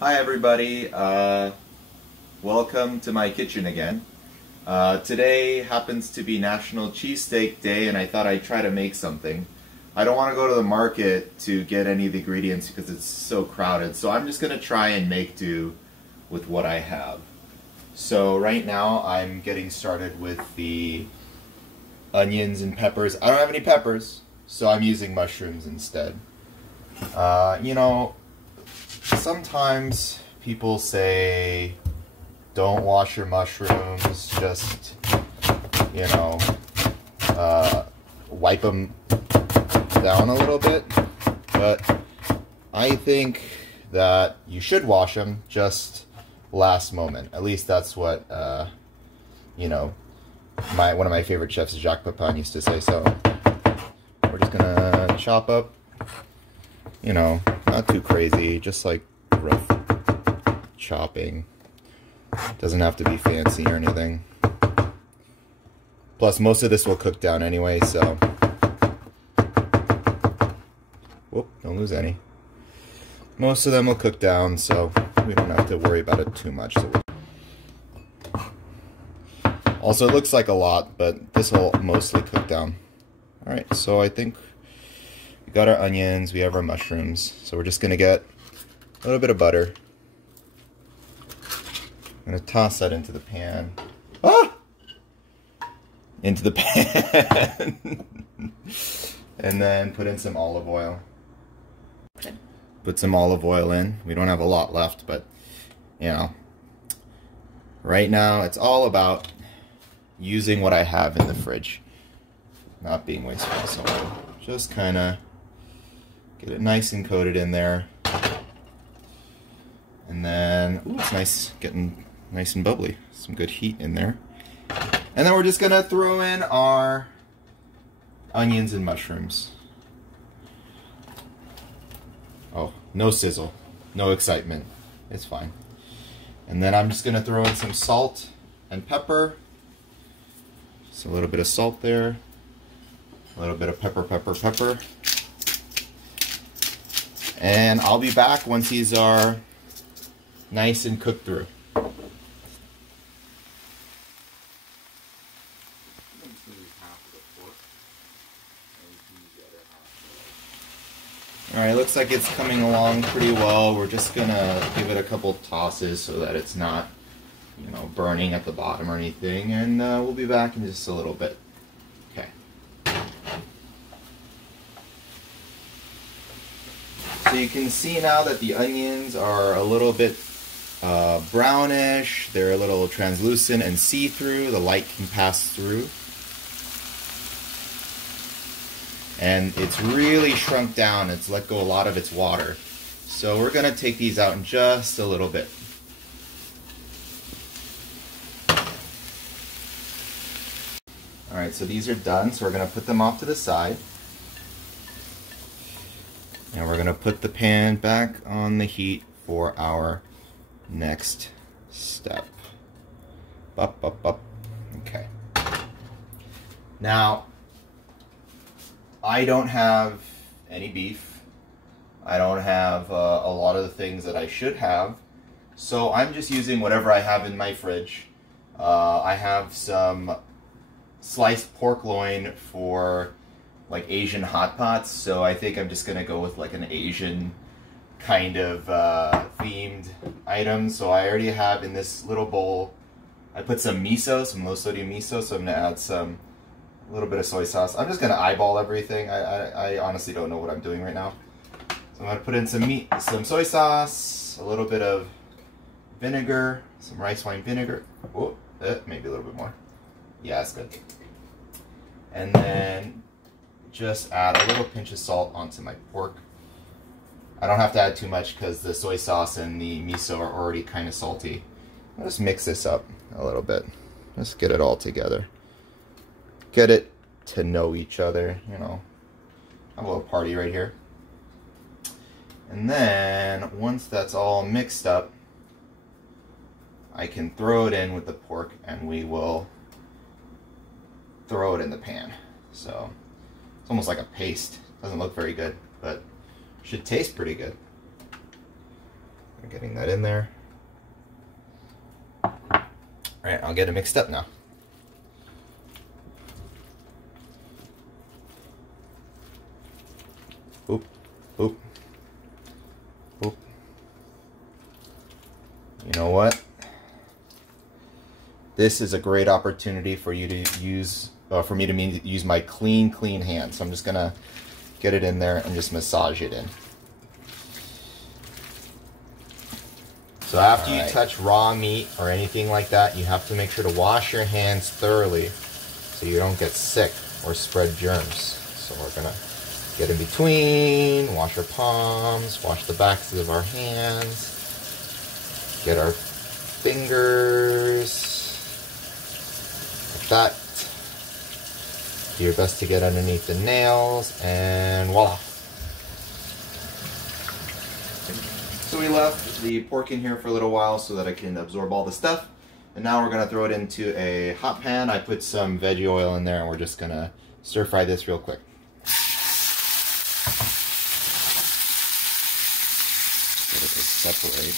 Hi everybody, welcome to my kitchen again. Today happens to be National Cheesesteak Day and I thought I'd try to make something. I don't want to go to the market to get any of the ingredients because it's so crowded, so I'm just going to try and make do with what I have. So right now I'm getting started with the onions and peppers. I don't have any peppers, so I'm using mushrooms instead. You know, sometimes people say don't wash your mushrooms, just, you know, wipe them down a little bit, but I think that you should wash them just last moment. At least that's what, you know, one of my favorite chefs, Jacques Pepin, used to say. So we're just gonna chop up, you know, not too crazy, just like rough chopping. Doesn't have to be fancy or anything. Plus, most of this will cook down anyway, so. Whoop, don't lose any. Most of them will cook down, so we don't have to worry about it too much. Also, it looks like a lot, but this will mostly cook down. Alright, so I think we got our onions, we have our mushrooms, so we're just going to get a little bit of butter. I'm going to toss that into the pan. Ah! Into the pan. And then put in some olive oil. Put some olive oil in. We don't have a lot left, but, you know, right now it's all about using what I have in the fridge. Not being wasteful, so just kind of get it nice and coated in there. And then, ooh, it's nice, getting nice and bubbly. Some good heat in there. And then we're just gonna throw in our onions and mushrooms. Oh, no sizzle, no excitement. It's fine. And then I'm just gonna throw in some salt and pepper. Just a little bit of salt there. A little bit of pepper, pepper, pepper. And I'll be back once these are nice and cooked through. Alright, looks like it's coming along pretty well. We're just gonna give it a couple tosses so that it's not, you know, burning at the bottom or anything. And we'll be back in just a little bit. Okay. So you can see now that the onions are a little bit brownish, they're a little translucent and see-through, the light can pass through. And it's really shrunk down, it's let go a lot of its water. So we're going to take these out in just a little bit. Alright, so these are done, so we're going to put them off to the side. And we're going to put the pan back on the heat for our next step. Up, up, up. Okay. Now, I don't have any beef. I don't have a lot of the things that I should have. So I'm just using whatever I have in my fridge. I have some sliced pork loin for like Asian hot pots, so I think I'm just gonna go with like an Asian kind of themed item. So I already have in this little bowl, I put some miso, some low sodium miso, so I'm gonna add a little bit of soy sauce. I'm just gonna eyeball everything. I honestly don't know what I'm doing right now. So I'm gonna put in some soy sauce, a little bit of vinegar, some rice wine vinegar. Oh, maybe a little bit more. Yeah, that's good. And then just add a little pinch of salt onto my pork. I don't have to add too much because the soy sauce and the miso are already kind of salty. I'll just mix this up a little bit. Just get it all together. Get it to know each other, you know. Have a little party right here. And then once that's all mixed up, I can throw it in with the pork and we will throw it in the pan. So it's almost like a paste. Doesn't look very good, but should taste pretty good. Getting that in there. All right, I'll get it mixed up now. Oop, oop, oop. You know what? This is a great opportunity for you to use, for me to use my clean hand. So I'm just gonna get it in there and just massage it in. So after you touch raw meat or anything like that, you have to make sure to wash your hands thoroughly so you don't get sick or spread germs. So we're gonna get in between, wash our palms, wash the backs of our hands, get our fingers like that. Do your best to get underneath the nails, and voila. So we left the pork in here for a little while so that I can absorb all the stuff. And now we're gonna throw it into a hot pan. I put some veggie oil in there and we're just gonna stir fry this real quick. Get it to separate.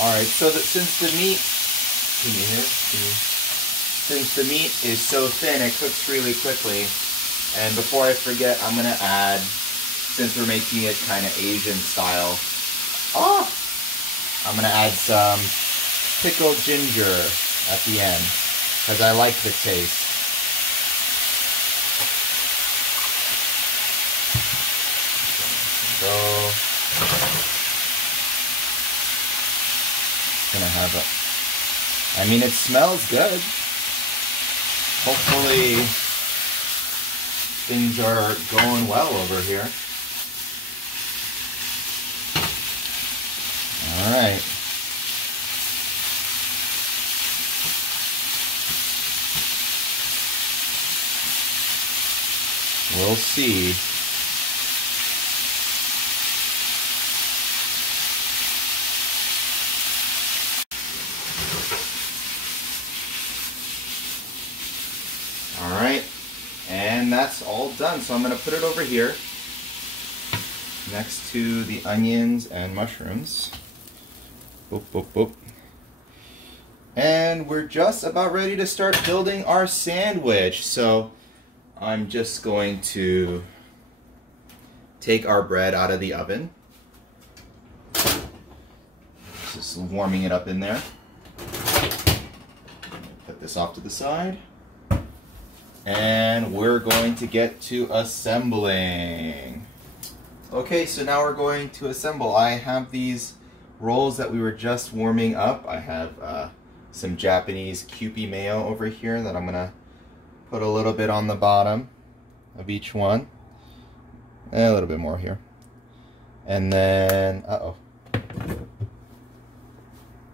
Alright, so that since the meat, since the meat is so thin, it cooks really quickly. And before I forget, I'm going to add, since we're making it kind of Asian style, I'm going to add some pickled ginger at the end, because I like the taste. So, gonna have it. I mean, it smells good. Hopefully things are going well over here. All right. We'll see. Alright, and that's all done. So I'm going to put it over here next to the onions and mushrooms. Boop, boop, boop. And we're just about ready to start building our sandwich. So I'm just going to take our bread out of the oven. Just warming it up in there. Put this off to the side. And we're going to get to assembling. Okay, so now we're going to assemble. I have these rolls that we were just warming up. I have some Japanese Kewpie mayo over here that I'm gonna put a little bit on the bottom of each one. And a little bit more here. And then,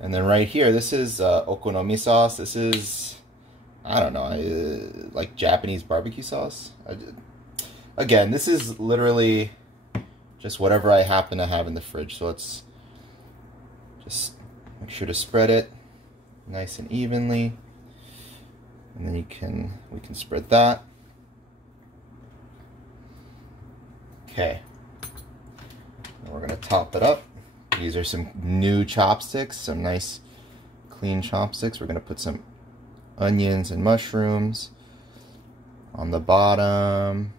and then right here, this is okonomi sauce. This is, I don't know, like Japanese barbecue sauce. Again, this is literally just whatever I happen to have in the fridge. So let's just make sure to spread it nice and evenly. And then we can spread that. Okay. And we're gonna top it up. These are some new chopsticks, some nice clean chopsticks. We're gonna put some onions and mushrooms on the bottom,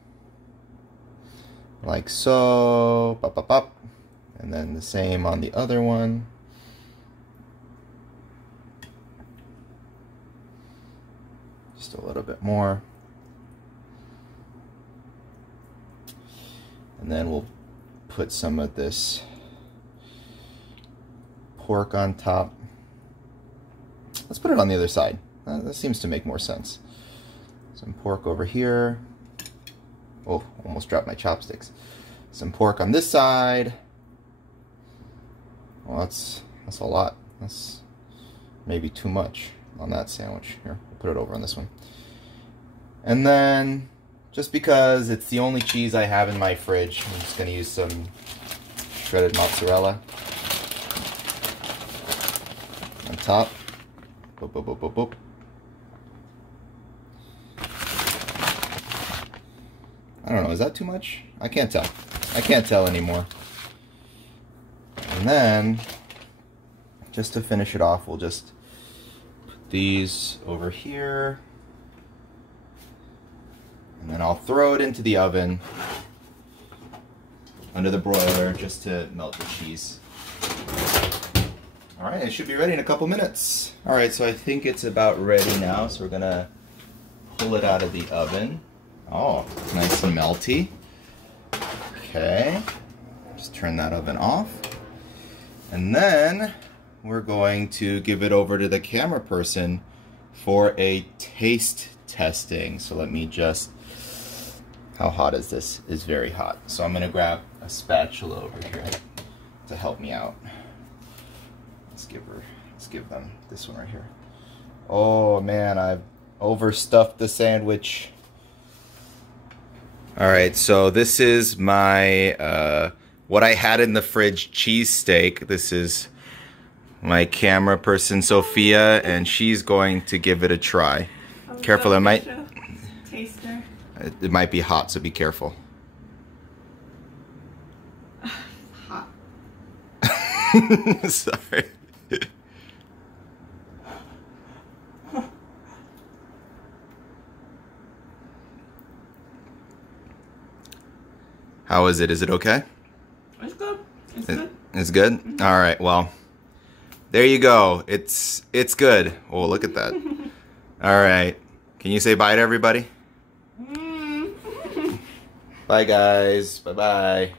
like so, And then the same on the other one. Just a little bit more. And then we'll put some of this pork on top. Let's put it on the other side. That seems to make more sense. Some pork over here. Oh, almost dropped my chopsticks. Some pork on this side. Well, that's a lot. That's maybe too much on that sandwich. Here, we'll put it over on this one. And then, just because it's the only cheese I have in my fridge, I'm just going to use some shredded mozzarella on top. Boop, boop, boop, boop, boop. I don't know, is that too much? I can't tell. I can't tell anymore. And then, just to finish it off, we'll just put these over here. And then I'll throw it into the oven under the broiler just to melt the cheese. Alright, it should be ready in a couple minutes. Alright, so I think it's about ready now, so we're gonna pull it out of the oven. Oh, nice and melty. Okay, just turn that oven off. And then we're going to give it over to the camera person for a taste testing. So let me just, how hot is this? It's very hot. So I'm gonna grab a spatula over here to help me out. Let's give them this one right here. Oh man, I've overstuffed the sandwich. Alright, so this is my, what I had in the fridge, cheesesteak. This is my camera person, Sophia, and she's going to give it a try. Careful, it might... Taster. It might be hot, so be careful. Hot. Sorry. How is it? Is it okay? It's good. It's good. It's good? Mm-hmm. All right, well, there you go. It's good. Oh, look at that. All right. Can you say bye to everybody? Bye, guys. Bye-bye.